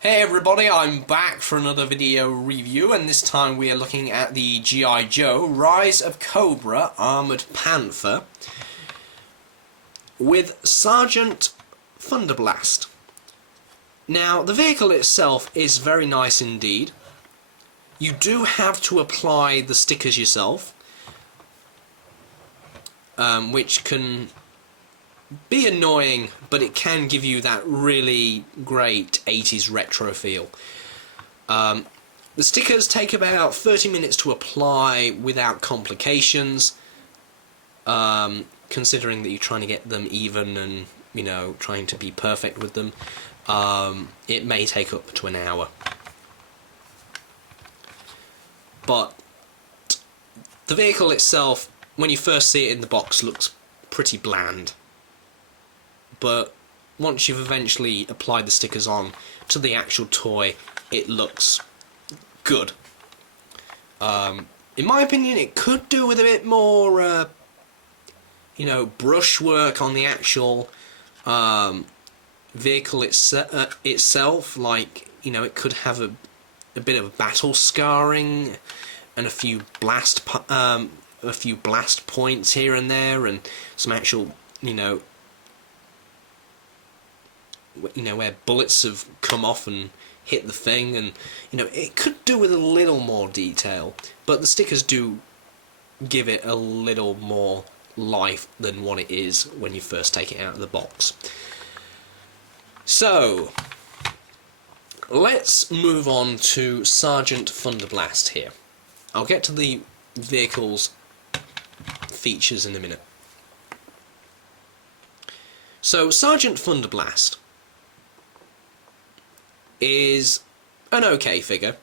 Hey everybody, I'm back for another video review, and this time we are looking at the G.I. Joe Rise of Cobra Armoured Panther with Sergeant Thunderblast. Now, the vehicle itself is very nice indeed. You do have to apply the stickers yourself, which can be annoying, but it can give you that really great 80s retro feel. The stickers take about 30 minutes to apply without complications, considering that you're trying to get them even and, you know, trying to be perfect with them. It may take up to an hour. But the vehicle itself, when you first see it in the box, looks pretty bland. But once you've eventually applied the stickers on to the actual toy, it looks good. In my opinion, it could do with a bit more, brushwork on the actual vehicle itself. Like, you know, it could have a bit of battle scarring and a few blast points here and there, and some actual, where bullets have come off and hit the thing, and it could do with a little more detail, but the stickers do give it a little more life than what it is when you first take it out of the box. So let's move on to Sergeant Thunderblast here. I'll get to the vehicle's features in a minute. So Sergeant Thunderblast is an okay figure.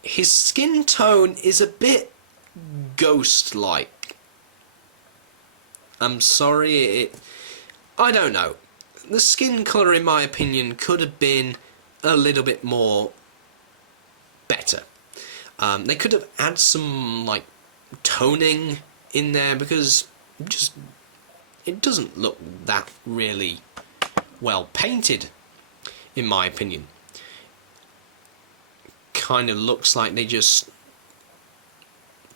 His skin tone is a bit ghost-like. I'm sorry, I don't know. The skin colour, in my opinion, could have been a little bit more better. They could have added some, toning in there, because it doesn't look that really well painted, in my opinion. Kind of looks like they just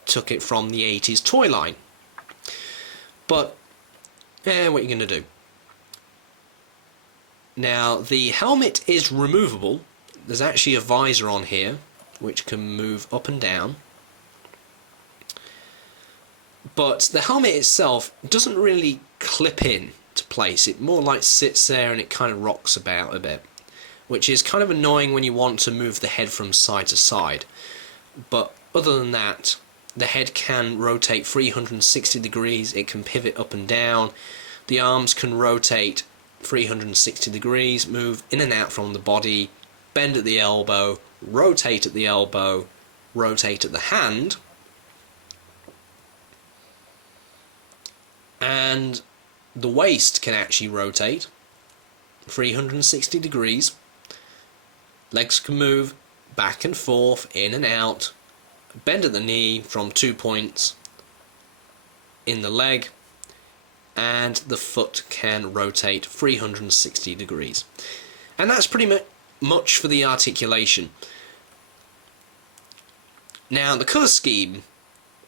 took it from the 80s toy line. But, what are you going to do? Now, the helmet is removable. There's actually a visor on here, which can move up and down. But the helmet itself doesn't really clip in to place. It more like sits there and it kind of rocks about a bit, which is kind of annoying when you want to move the head from side to side. But other than that, the head can rotate 360 degrees, it can pivot up and down, the arms can rotate 360 degrees, move in and out from the body, bend at the elbow, rotate at the elbow, rotate at the hand, and the waist can actually rotate 360 degrees. Legs can move back and forth, in and out, bend at the knee from 2 points in the leg, and the foot can rotate 360 degrees. And that's pretty much for the articulation. Now, the colour scheme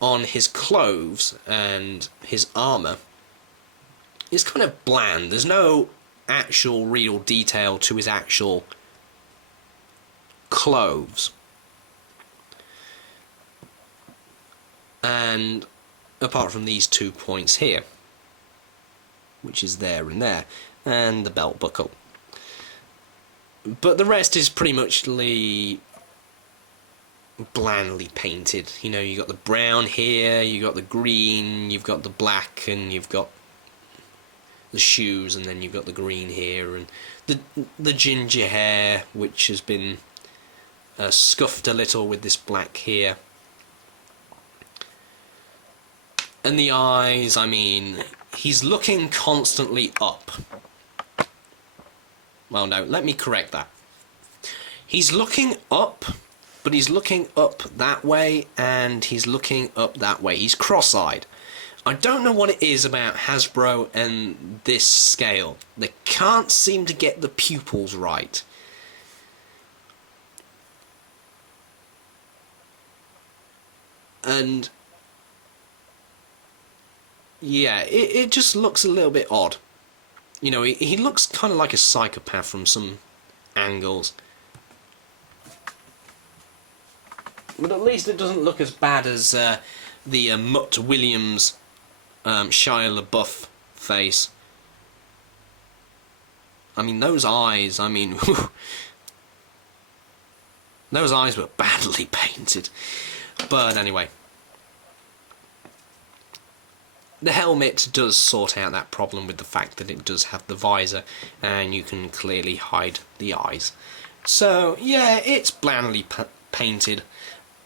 on his clothes and his armour is kind of bland. There's no actual real detail to his actual clothes, and apart from these 2 points here, which is there and there, and the belt buckle, but the rest is pretty much blandly painted. You got the brown here, you got the green, you've got the black, and you've got the shoes, and then you've got the green here, and the ginger hair, which has been scuffed a little with this black here. And the eyes, I mean, he's looking constantly up. Well, no, let me correct that. He's looking up, but he's looking up that way, and he's looking up that way. He's cross-eyed. I don't know what it is about Hasbro and this scale. They can't seem to get the pupils right. and yeah, it just looks a little bit odd. You know, he looks kind of like a psychopath from some angles. But at least it doesn't look as bad as the Mutt Williams Shia LaBeouf face. I mean, those eyes, I mean, those eyes were badly painted. But anyway, the helmet does sort out that problem with the fact that it does have the visor and you can clearly hide the eyes. So yeah, it's blandly painted,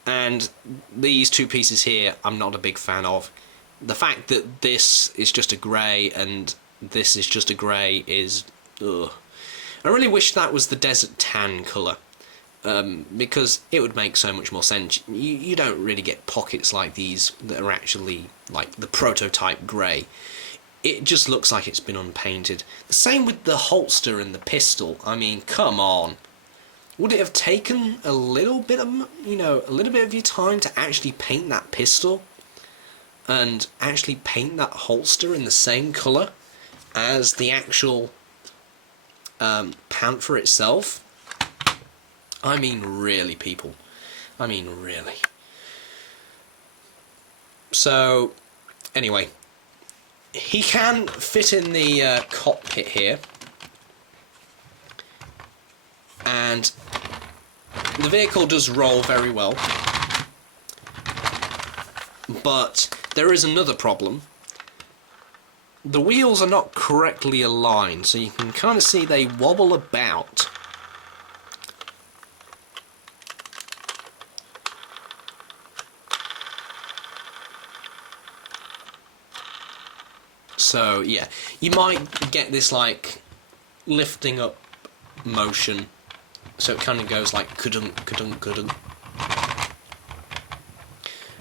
and these two pieces here I'm not a big fan of. The fact that this is just a grey and this is just a grey is... ugh. I really wish that was the desert tan colour, because it would make so much more sense. You don't really get pockets like these that are actually like the prototype grey. It just looks like it's been unpainted. The same with the holster and the pistol. I mean, come on. Would it have taken a little bit of, you know, a little bit of your time to actually paint that pistol and actually paint that holster in the same colour as the actual Panther itself? I mean, really, people. I mean, really. So, anyway, he can fit in the cockpit here, and the vehicle does roll very well, but there is another problem. The wheels are not correctly aligned, so you can kind of see they wobble about. So yeah, you might get this like lifting up motion, so it kind of goes like kudunk, kudunk, kudunk.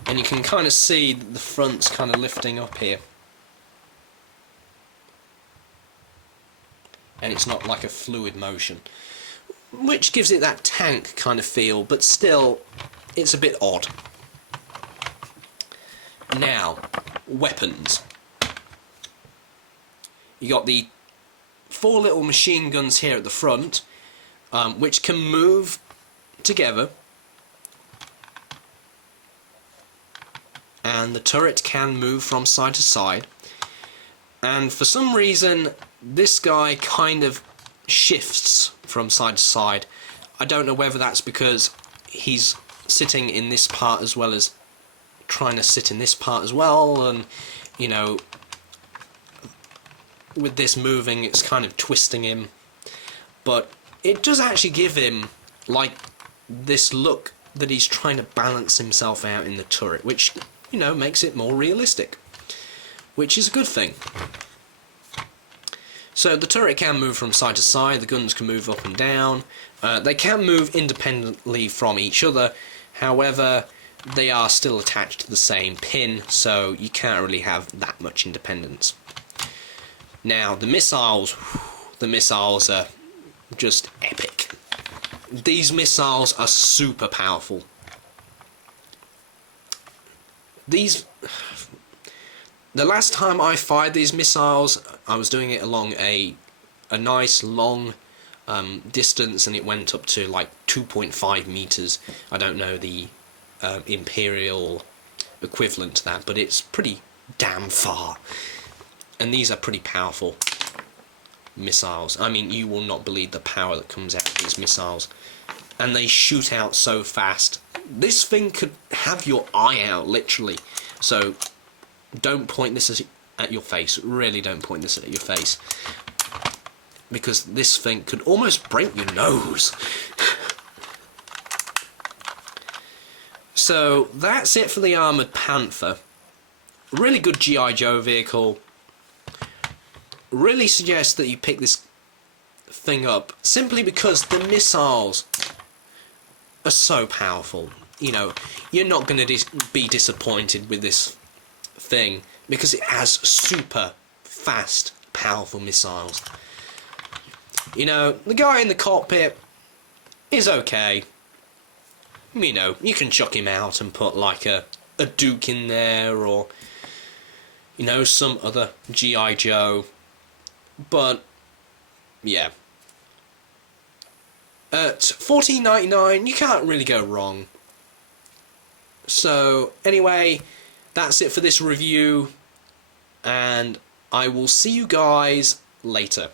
And you can kind of see the front's kind of lifting up here. And it's not like a fluid motion, which gives it that tank kind of feel, but still, it's a bit odd. Now, weapons. You got the 4 little machine guns here at the front, which can move together, and the turret can move from side to side. And for some reason, this guy kind of shifts from side to side. I don't know whether that's because he's sitting in this part as well as trying to sit in this part as well, and you know, with this moving it's kind of twisting him. But it does actually give him like this look that he's trying to balance himself out in the turret, which, you know, makes it more realistic, which is a good thing. So the turret can move from side to side, the guns can move up and down, they can move independently from each other, however they are still attached to the same pin, so you can't really have that much independence. Now the missiles are just epic. These missiles are super powerful. The last time I fired these missiles, I was doing it along a nice long distance, and it went up to like 2.5 meters. I don't know the imperial equivalent to that, but it's pretty damn far. And these are pretty powerful missiles. I mean, you will not believe the power that comes out of these missiles. And they shoot out so fast. This thing could have your eye out, literally. So don't point this at your face. Really don't point this at your face, because this thing could almost break your nose. So that's it for the Armoured Panther. Really good G.I. Joe vehicle. Really suggest that you pick this thing up simply because the missiles are so powerful. You know, you're not going to be disappointed with this thing because it has super fast, powerful missiles. You know, the guy in the cockpit is okay. You know, you can chuck him out and put like a a Duke in there, or you know, some other G.I. Joe. But yeah, at $14.99 you can't really go wrong. So anyway, that's it for this review, and I will see you guys later.